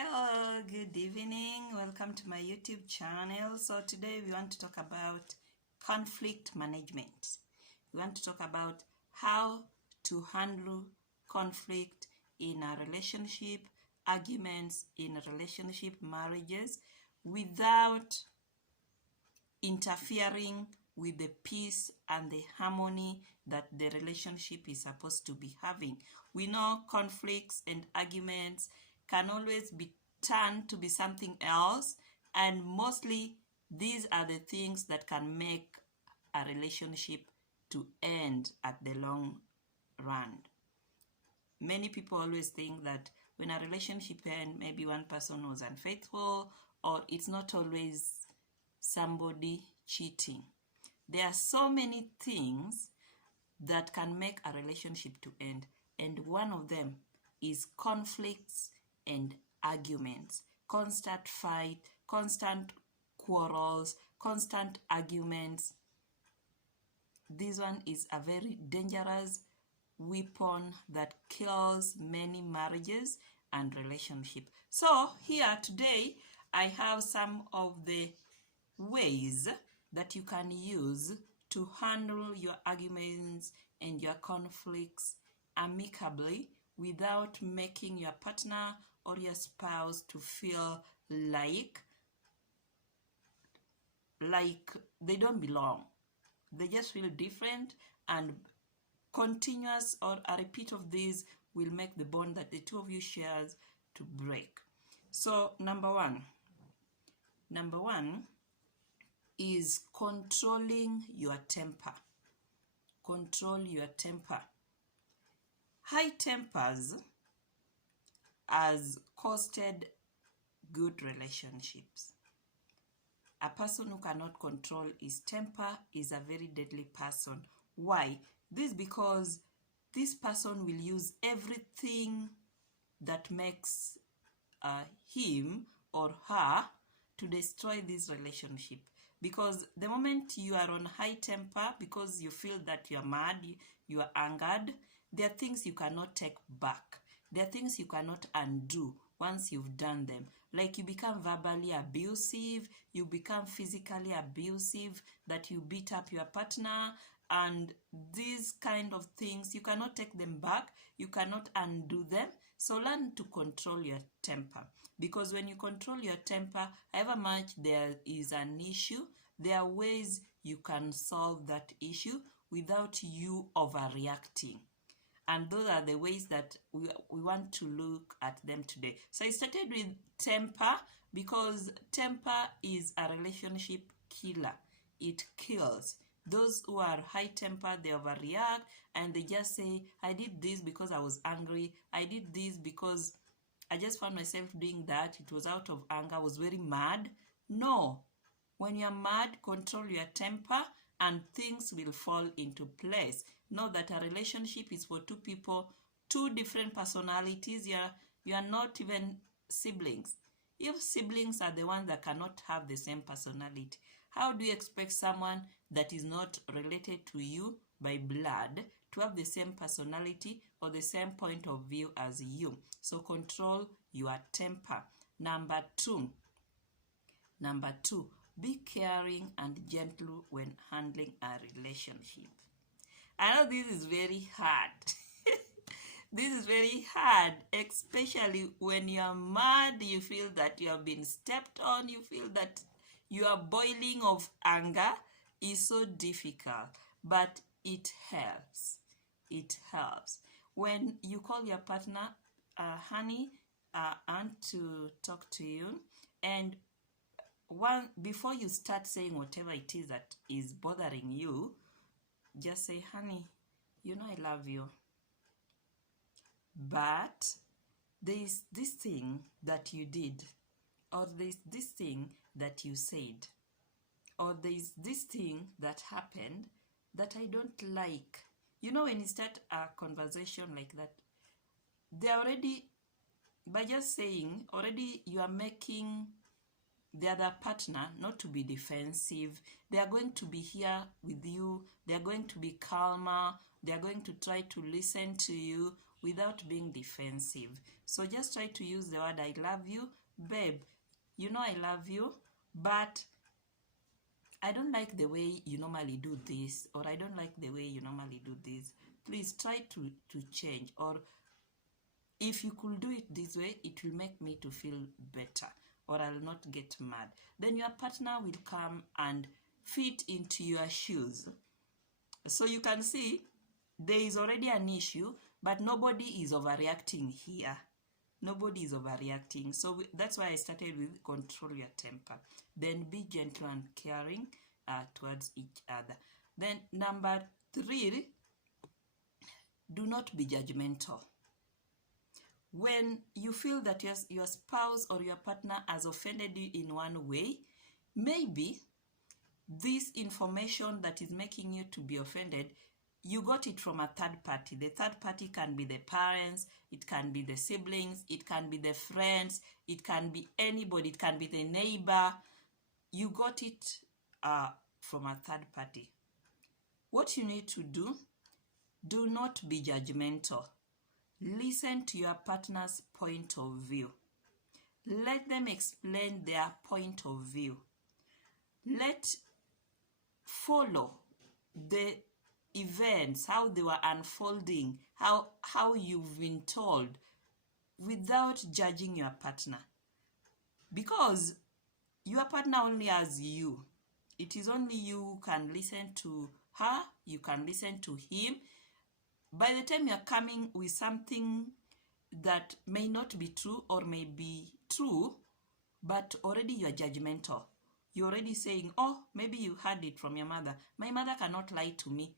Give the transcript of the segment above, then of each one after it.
Hello, good evening. Welcome to my YouTube channel. So today we want to talk about conflict management. We want to talk about how to handle conflict in a relationship, arguments in a relationship, marriages, without interfering with the peace and the harmony that the relationship is supposed to be having. We know conflicts and arguments can always be turned to be something else, and mostly these are the things that can make a relationship to end at the long run. Many people always think that when a relationship ends, maybe one person was unfaithful, or it's not always somebody cheating. There are so many things that can make a relationship to end, and one of them is conflicts and arguments, constant fight, constant quarrels, constant arguments. This one is a very dangerous weapon that kills many marriages and relationships. So here today I have some of the ways that you can use to handle your arguments and your conflicts amicably without making your partner or your spouse to feel like they don't belong. They just feel different, and continuous or a repeat of this will make the bond that the two of you shares to break. So number one is controlling your temper. Control your temper. High tempers has costed good relationships. A person who cannot control his temper is a very deadly person. Why? This because this person will use everything that makes him or her to destroy this relationship. Because the moment you are on high temper, because you feel that you are mad, you are angered, there are things you cannot take back. There are things you cannot undo once you've done them. Like you become verbally abusive, you become physically abusive, that you beat up your partner, and these kind of things, you cannot take them back, you cannot undo them. So learn to control your temper. Because when you control your temper, however much there is an issue, there are ways you can solve that issue without you overreacting. And those are the ways that we want to look at them today. So I started with temper because temper is a relationship killer. It kills. Those who are high temper, they overreact and they just say, I did this because I was angry. I did this because I just found myself doing that. It was out of anger. I was very mad. No. When you're mad, control your temper and things will fall into place. Know that a relationship is for two people, two different personalities. You are not even siblings. If siblings are the ones that cannot have the same personality, how do you expect someone that is not related to you by blood to have the same personality or the same point of view as you? So control your temper. Number two, be caring and gentle when handling a relationship. I know this is very hard. This is very hard, especially when you are mad, you feel that you have been stepped on, you feel that you are boiling of anger. Is so difficult, but it helps. It helps. When you call your partner, honey, I want to talk to you, and before you start saying whatever it is that is bothering you, just say, honey, you know I love you, but there is this thing that you did, or there is this thing that you said, or there is this thing that happened that I don't like. You know, when you start a conversation like that, they already, by just saying, already you are making the other partner not to be defensive. They are going to be here with you. They are going to be calmer. They are going to try to listen to you without being defensive. So just try to use the word I love you. Babe, you know I love you, but I don't like the way you normally do this, or I don't like the way you normally do this. Please try to change, or if you could do it this way, it will make me to feel better, or I'll not get mad. Then your partner will come and fit into your shoes. So you can see there is already an issue, but nobody is overreacting here. Nobody is overreacting. So that's why I started with control your temper. Then be gentle and caring towards each other. Then number 3, do not be judgmental. When you feel that your spouse or your partner has offended you in one way, maybe this information that is making you to be offended, you got it from a third party. The third party can be the parents, it can be the siblings, it can be the friends, it can be anybody, it can be the neighbor. You got it from a third party. What you need to do not be judgmental. Listen to your partner's point of view. Let them explain their point of view. Follow the events, how they were unfolding, how you've been told, without judging your partner. Because your partner only has you. It is only you who can listen to her, you can listen to him. By the time you're coming with something that may not be true or may be true, but already you're judgmental. You're already saying, oh, maybe you heard it from your mother. My mother cannot lie to me.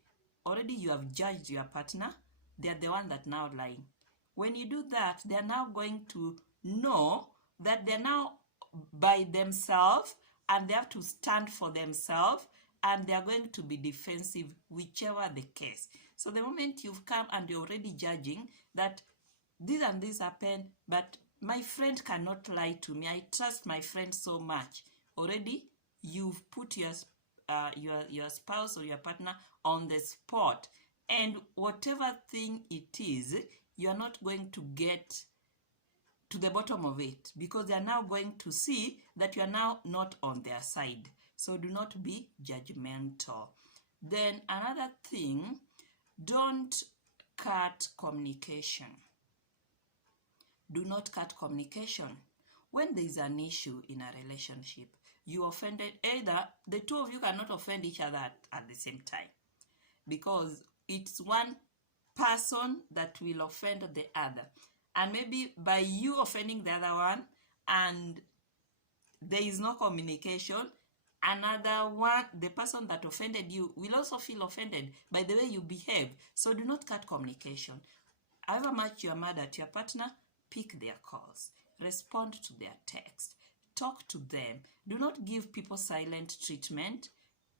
Already you have judged your partner. They're the one that now lying. When you do that, they're now going to know that they're now by themselves and they have to stand for themselves, and they're going to be defensive, whichever the case. So the moment you've come and you're already judging that this and this happened, but my friend cannot lie to me, I trust my friend so much, already you've put your spouse or your partner on the spot, and whatever thing it is, you're not going to get to the bottom of it, because they are now going to see that you are now not on their side. So do not be judgmental. Then another thing, don't cut communication. Do not cut communication. When there is an issue in a relationship, you offended, either the two of you cannot offend each other at the same time, because it's one person that will offend the other. And maybe by you offending the other one and there is no communication, another one, the person that offended you, will also feel offended by the way you behave. So do not cut communication. However much you are mad at your partner, pick their calls, respond to their text, talk to them. Do not give people silent treatment.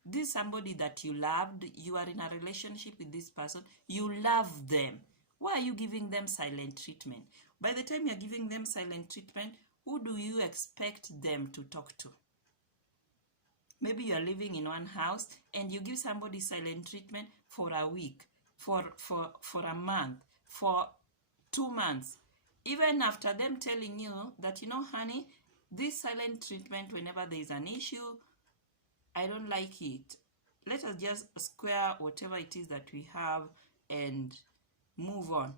This is somebody that you loved, you are in a relationship with this person, you love them. Why are you giving them silent treatment? By the time you're giving them silent treatment, who do you expect them to talk to? Maybe you're living in one house and you give somebody silent treatment for a week, for a month, for 2 months. Even after them telling you that, you know, honey, this silent treatment, whenever there is an issue, I don't like it. Let us just square whatever it is that we have and move on.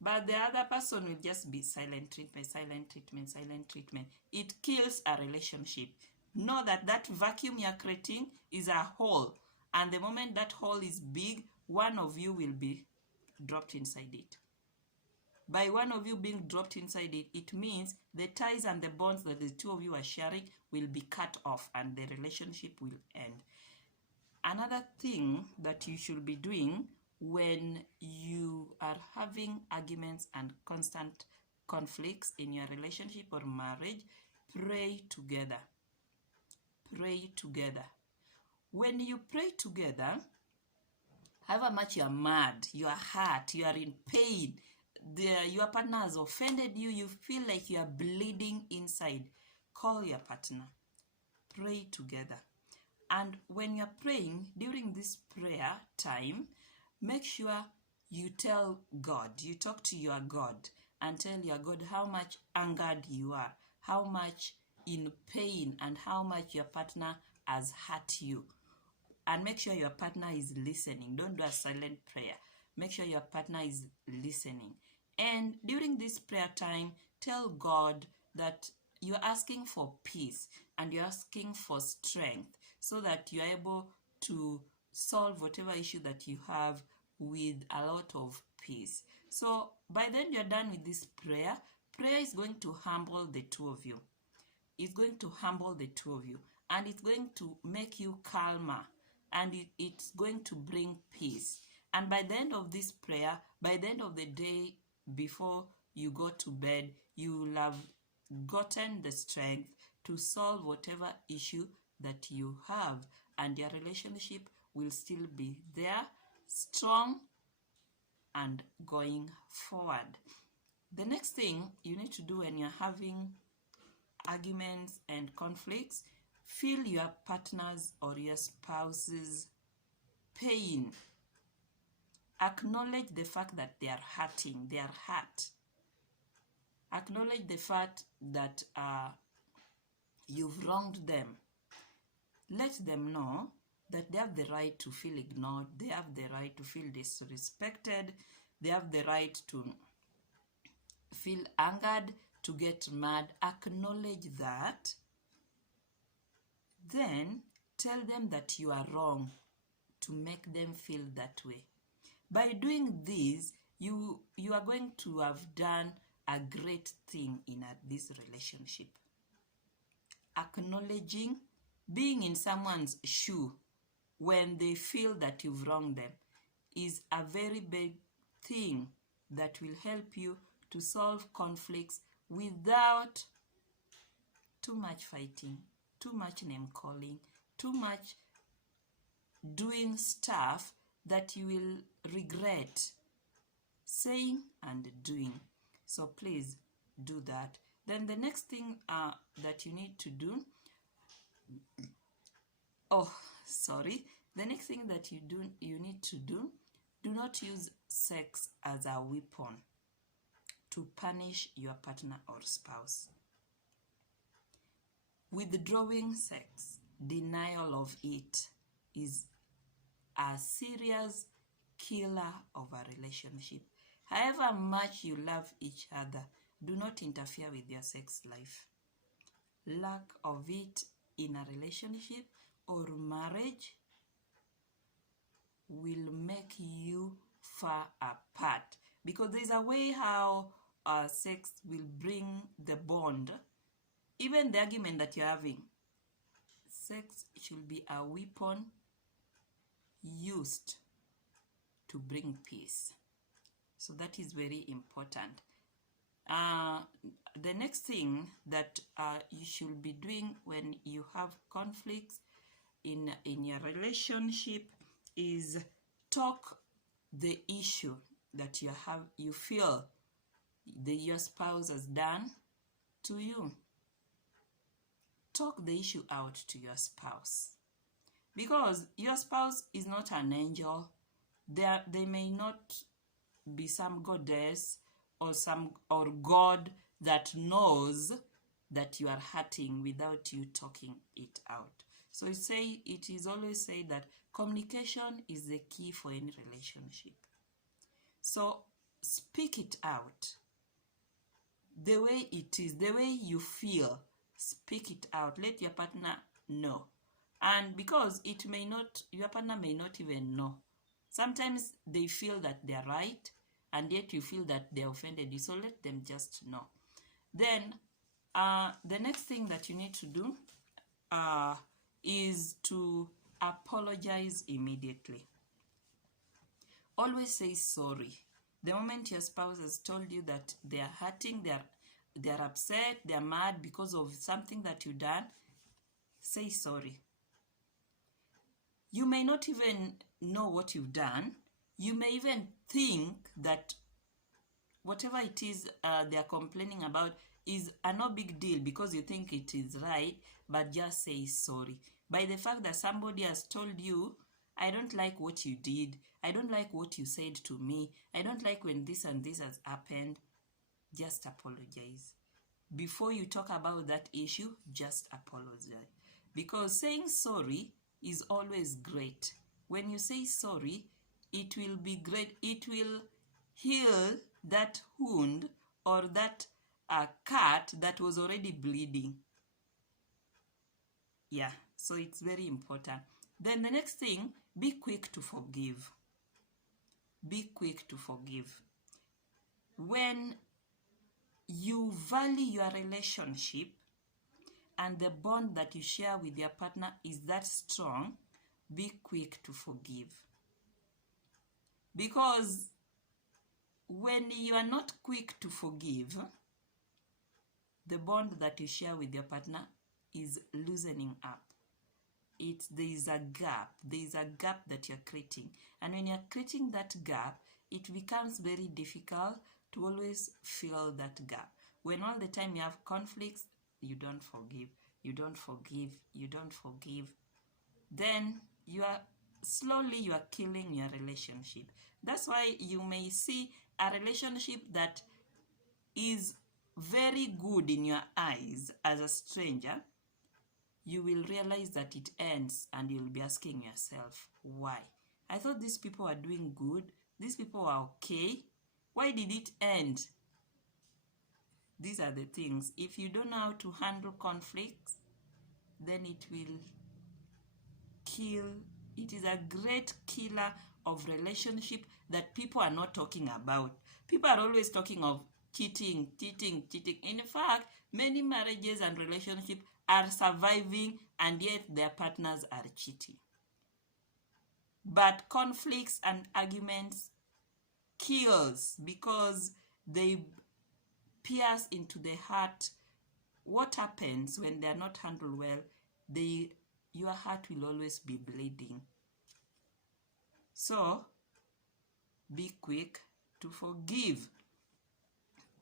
But the other person will just be silent treatment, silent treatment, silent treatment. It kills a relationship. Know that that vacuum you're creating is a hole. And the moment that hole is big, one of you will be dropped inside it. By one of you being dropped inside it, it means the ties and the bonds that the two of you are sharing will be cut off and the relationship will end. Another thing that you should be doing when you are having arguments and constant conflicts in your relationship or marriage, pray together. Pray together. When you pray together, however much you are mad, you are hurt, you are in pain, your partner has offended you, you feel like you are bleeding inside, call your partner. Pray together. And when you're praying, during this prayer time, make sure you tell God, you talk to your God and tell your God how much angered you are, how much in pain, and how much your partner has hurt you. And make sure your partner is listening. Don't do a silent prayer. Make sure your partner is listening. And during this prayer time, tell God that you're asking for peace and you're asking for strength so that you're able to solve whatever issue that you have with a lot of peace. So by then you're done with this prayer. Prayer is going to humble the two of you. It's going to humble the two of you, and it's going to make you calmer, and it's going to bring peace. And by the end of this prayer, by the end of the day, before you go to bed, you will have gotten the strength to solve whatever issue that you have, and your relationship will still be there, strong and going forward. The next thing you need to do when you're having arguments and conflicts, feel your partner's or your spouse's pain. Acknowledge the fact that they are hurting, they are hurt. Acknowledge the fact that you've wronged them. Let them know that they have the right to feel ignored, they have the right to feel disrespected, they have the right to feel angered, to get mad. Acknowledge that. Then tell them that you are wrong to make them feel that way. By doing this, you are going to have done a great thing in this relationship. Acknowledging, being in someone's shoe when they feel that you've wronged them is a very big thing that will help you to solve conflicts without too much fighting, too much name calling, too much doing stuff that you will regret saying and doing. So please do that. Then the next thing that you need to do, the next thing that you need to do not use sex as a weapon to punish your partner or spouse. Withdrawing sex, denial of it, is a serious killer of a relationship. However much you love each other, do not interfere with your sex life. Lack of it in a relationship or marriage will make you far apart, because there's a way how sex will bring the bond. Even the argument that you're having, sex should be a weapon used to bring peace. So that is very important. The next thing that you should be doing when you have conflicts in your relationship is talk the issue that you feel your spouse has done to you. Talk the issue out to your spouse, because your spouse is not an angel. They may not be some goddess or God that knows that you are hurting without you talking it out. So it is always said that communication is the key for any relationship. So speak it out. The way it is, the way you feel, speak it out. Let your partner know. And because your partner may not even know. Sometimes they feel that they're right, and yet you feel that they offended you. So let them just know. Then the next thing that you need to do is to apologize immediately. Always say sorry. The moment your spouse has told you that they are hurting, they are upset, they are mad because of something that you've done, say sorry. You may not even know what you've done. You may even think that whatever it is they are complaining about is a no big deal because you think it is right, but just say sorry. By the fact that somebody has told you, I don't like what you did, I don't like what you said to me. I don't like when this and this has happened. Just apologize. Before you talk about that issue, just apologize. Because saying sorry is always great. When you say sorry, it will be great. It will heal that wound or that cut that was already bleeding. Yeah, so it's very important. Then the next thing, be quick to forgive. Be quick to forgive. When you value your relationship and the bond that you share with your partner is that strong, be quick to forgive. Because when you are not quick to forgive, the bond that you share with your partner is loosening up. There is a gap. There is a gap that you're creating. And when you're creating that gap, it becomes very difficult to always fill that gap. When all the time you have conflicts, you don't forgive, you don't forgive, you don't forgive, then you are killing your relationship. That's why you may see a relationship that is very good in your eyes as a stranger. You will realize that it ends and you'll be asking yourself, why? I thought these people were doing good. These people are okay. Why did it end? These are the things. If you don't know how to handle conflicts, then it will kill. It is a great killer of relationship that people are not talking about. People are always talking of cheating. In fact, many marriages and relationships are surviving and yet their partners are cheating. But conflicts and arguments kills because they pierce into the heart. What happens when they are not handled well? Your heart will always be bleeding. So, be quick to forgive.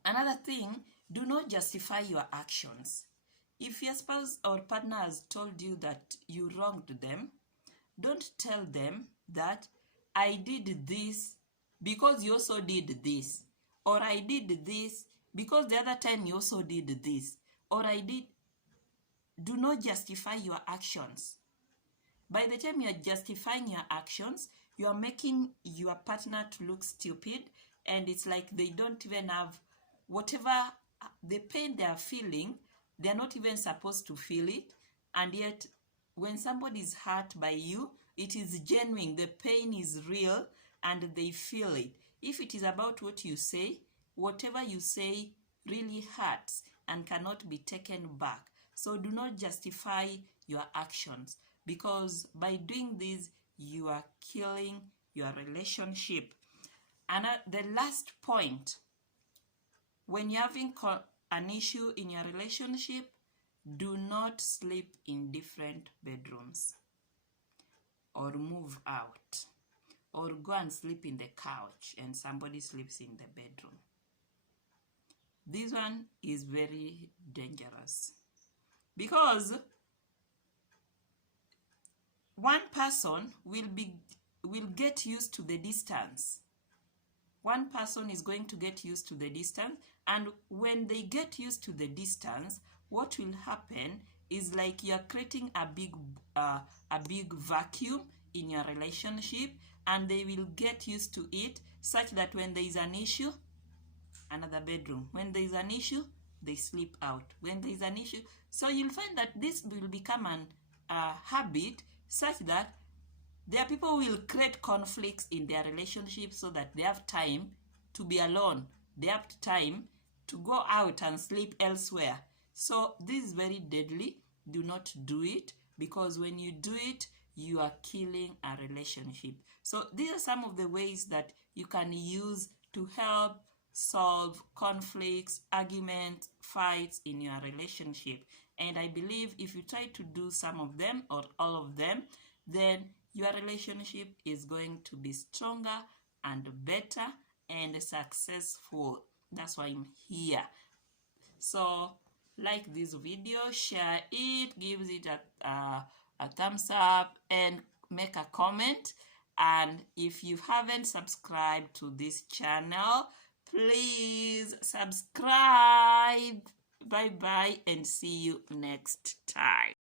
Another thing, do not justify your actions. If your spouse or partner has told you that you wronged them, don't tell them that I did this because you also did this, or I did this because the other time you also did this, or I did. Do not justify your actions. By the time you are justifying your actions, you are making your partner to look stupid, and it's like they don't even have whatever the pain they are feeling. They're not even supposed to feel it, and yet when somebody is hurt by you, it is genuine. The pain is real and they feel it. If it is about what you say, whatever you say really hurts and cannot be taken back. So do not justify your actions, because by doing this, you are killing your relationship. And the last point, when you're having an issue in your relationship, do not sleep in different bedrooms, or move out, or go and sleep in the couch and somebody sleeps in the bedroom. This one is very dangerous, because one person will get used to the distance. One person is going to get used to the distance, and when they get used to the distance, what will happen is like you're creating a big vacuum in your relationship, and they will get used to it such that when there is an issue, another bedroom. When there is an issue, they sleep out. When there is an issue, so you'll find that this will become a habit such that there are people who will create conflicts in their relationship so that they have time to be alone. They have time to go out and sleep elsewhere. So this is very deadly. Do not do it, because when you do it, you are killing a relationship. So these are some of the ways that you can use to help solve conflicts, arguments, fights in your relationship. And I believe if you try to do some of them or all of them, then your relationship is going to be stronger and better and successful. That's why I'm here. So like this video, share it, give it a thumbs up, and make a comment. And if you haven't subscribed to this channel, please subscribe. Bye bye and see you next time.